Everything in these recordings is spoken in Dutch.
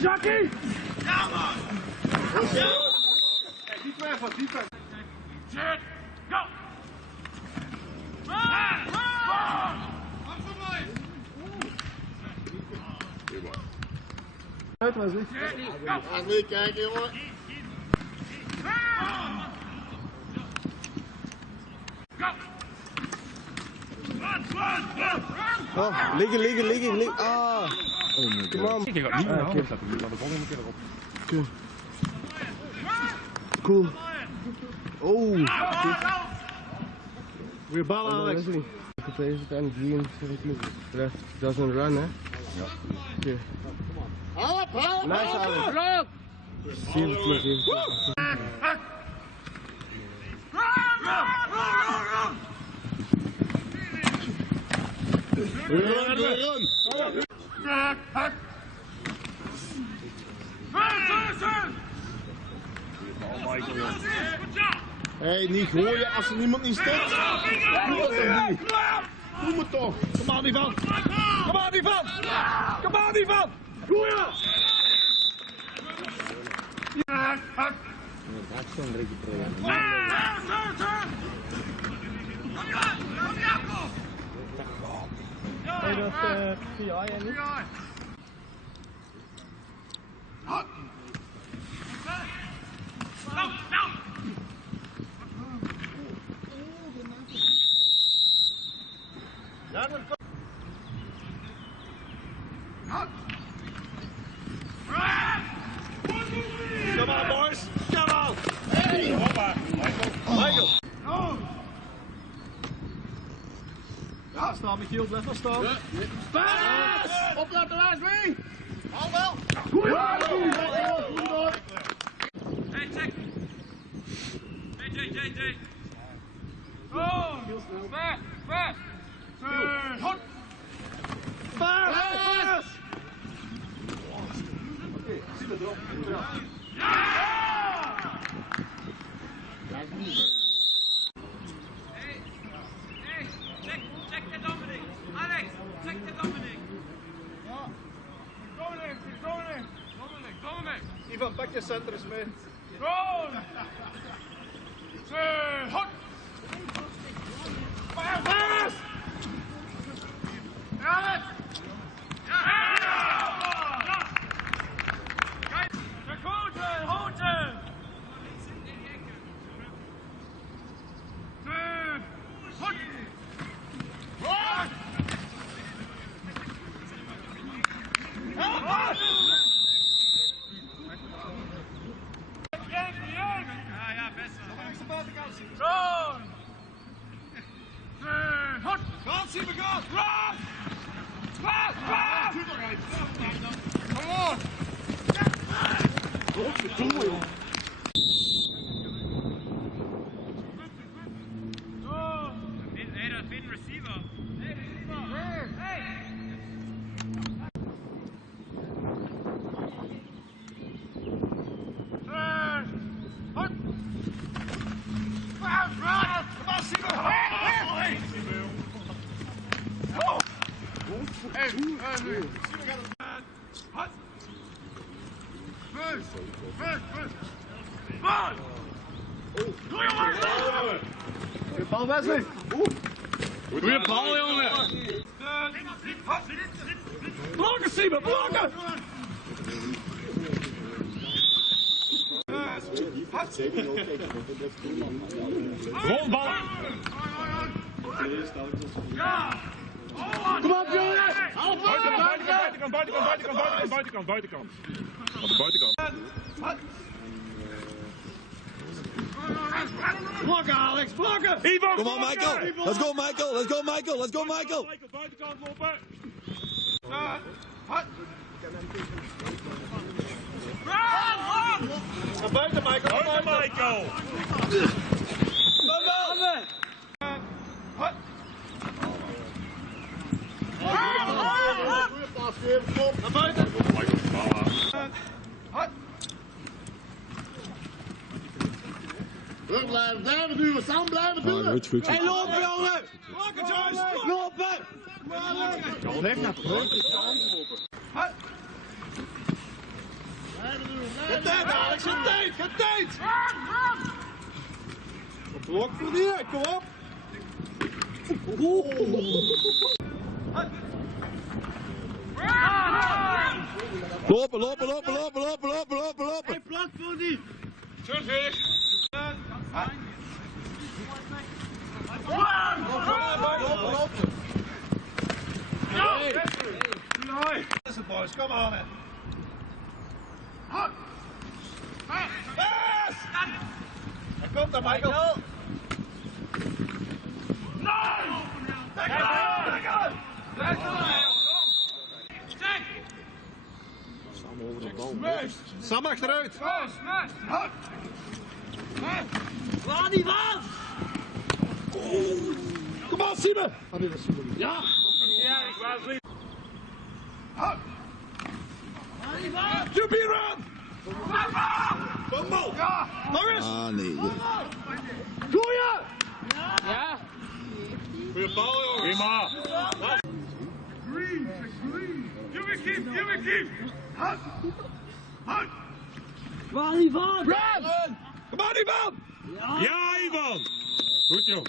Jackie! Ja, man! Diep even, diep even. Shit! Go! Uit was niet. Gaan we kijken, jongen. Oh, liggen. Ah! Kom aan. Ik ga niet meer aan. Laat de volgende keer erop. Cool. Oh! Weer bal, Alex. Geprezen en 17. Dat is een run, hè? Ja. Oké. Help! Nice, Alex. 17. Hey, niet gooien als er niemand niet staat. Doe dat toch niet? Doe me toch. Kom aan, niet van. Kom aan, niet van. Kom aan, niet van. Gooien! Hey, dat is PI en niet? Come on, boys. Come on. Hey. Michael. Ja, staan Michiel, blijf maar staan. Paas! Opletten, Wesley! Al wel! Goed door! Hey, check! J. Oh! Fast! Hot! Paas! Oké, zie het erop. Check the opening! Alex, check the opening! Dominic! Ivan, pak je center eens mee. Go! Hot! Paas! Alex! Gaan, zien we gaan! Paas! Kom on! Godverdomme, joh! Hey, dat is een receiver! Hey, receiver! Hey! Bal Wesley. Goeie bal, jongen. Blokken, Simon, blokken. Rondbal. Kom op, jongens. Buitenkant. Op de buitenkant. Blokken, Alex, blokken. Ivan, Come on, Michael. Let's go, Michael. Let's go, Michael. Let's go, Michael. Buitenkant lopen. Naar buiten, Michael. Buiten, Michael. Goeie paas, weer. Kom. Naar buiten. Terug blijven duwen, samen blijven duwen. Goed. Hey, lopen, jongen. Blokken, Joyce. Lopen. Blijf naar terug. Geen tijd, Alex, geen tijd. Blok voor die, kom op. Lopen. Hey, plak voor die. Is het, boys, kom aan. Daar komt daar, Michael. Sam achteruit. Waar die van? Kom op, Simon. Ja, ik was niet. Juppie, run. Kom op. Ja. Nog eens. Ah, nee. Goeie. Ja. Goeie bal, jongen. Prima. Jullie keep. Waar die van? Run. Kom aan, Ivan. Ja, Ivan. Goed, joh.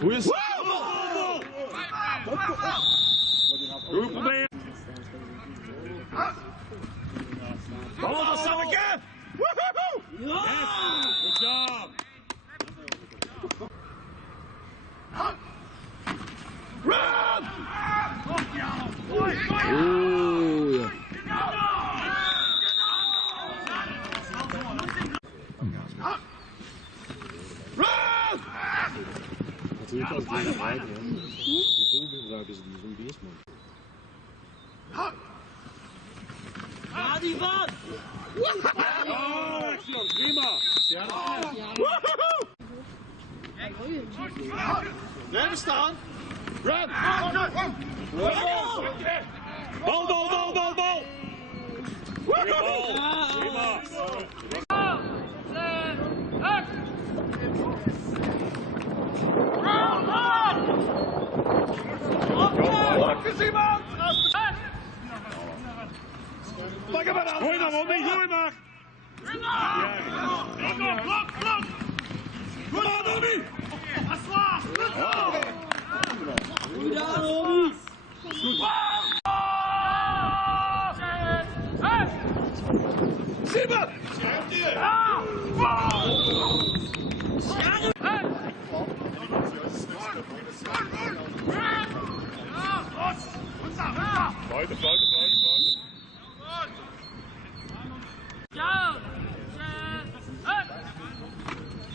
Goeie. Goed proberen. Bal van Sanneke. Woehoe. Yes. Good job. Run. Oeh, ja. Run. Natuurlijk als het weer rijden, hè. De doelpunt gebruiken ze die zo'n beestman. Waar die van? Oh, excellent. Prima. Woehoe. Blijven staan. Run. Bal. Goeie bal. Prima. Blok is iemand. Pak hem maar aan. Gooi maar, Robby. Gooi maar. Blok! Kom aan, Robby. Goed aan, Robby! Simon. Buiten.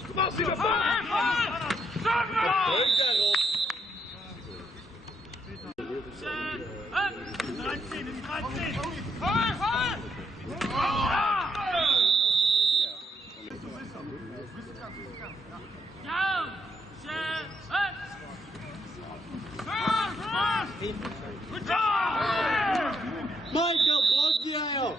Kom aan, Simon. Michael, blok jij op!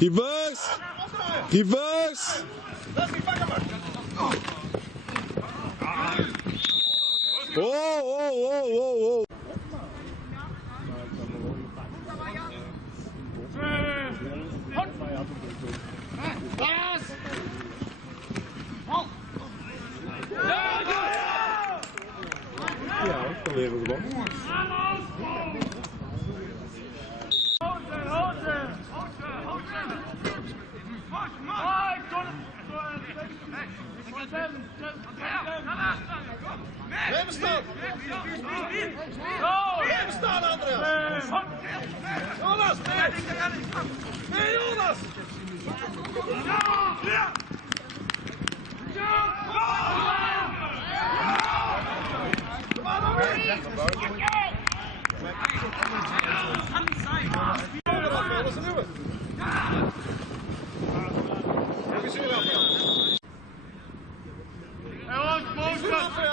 Reverse! Reverse! Oh, oh, oh, oh, oh. Ja, dan leren we gewoon. Blijven staan! Blijven staan, Andreas! Jonas! Nee, Jonas! Kom maar, Andreas! Dat is een nieuwe.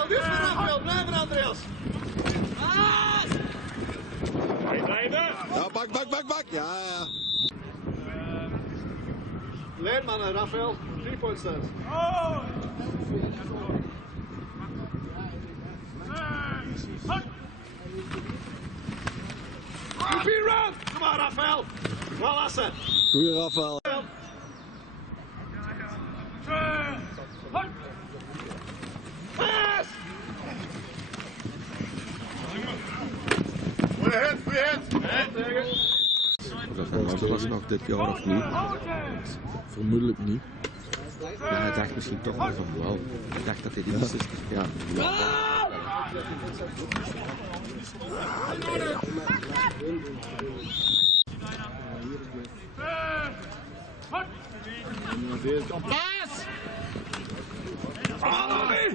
Dit is Rafael, blijven Andreas! Ja, bak. Ja, ja. Leerman, Rafael, 3 point stands. Repeat round! Come on, Rafael! Well, that's it. Goeie Rafael. Pass! Rafael was nog dit jaar of niet? Vermoedelijk niet. Ja, hij dacht misschien toch wel van wel. Ik dacht dat hij die 60 jaar. Pass! Come on, Louis!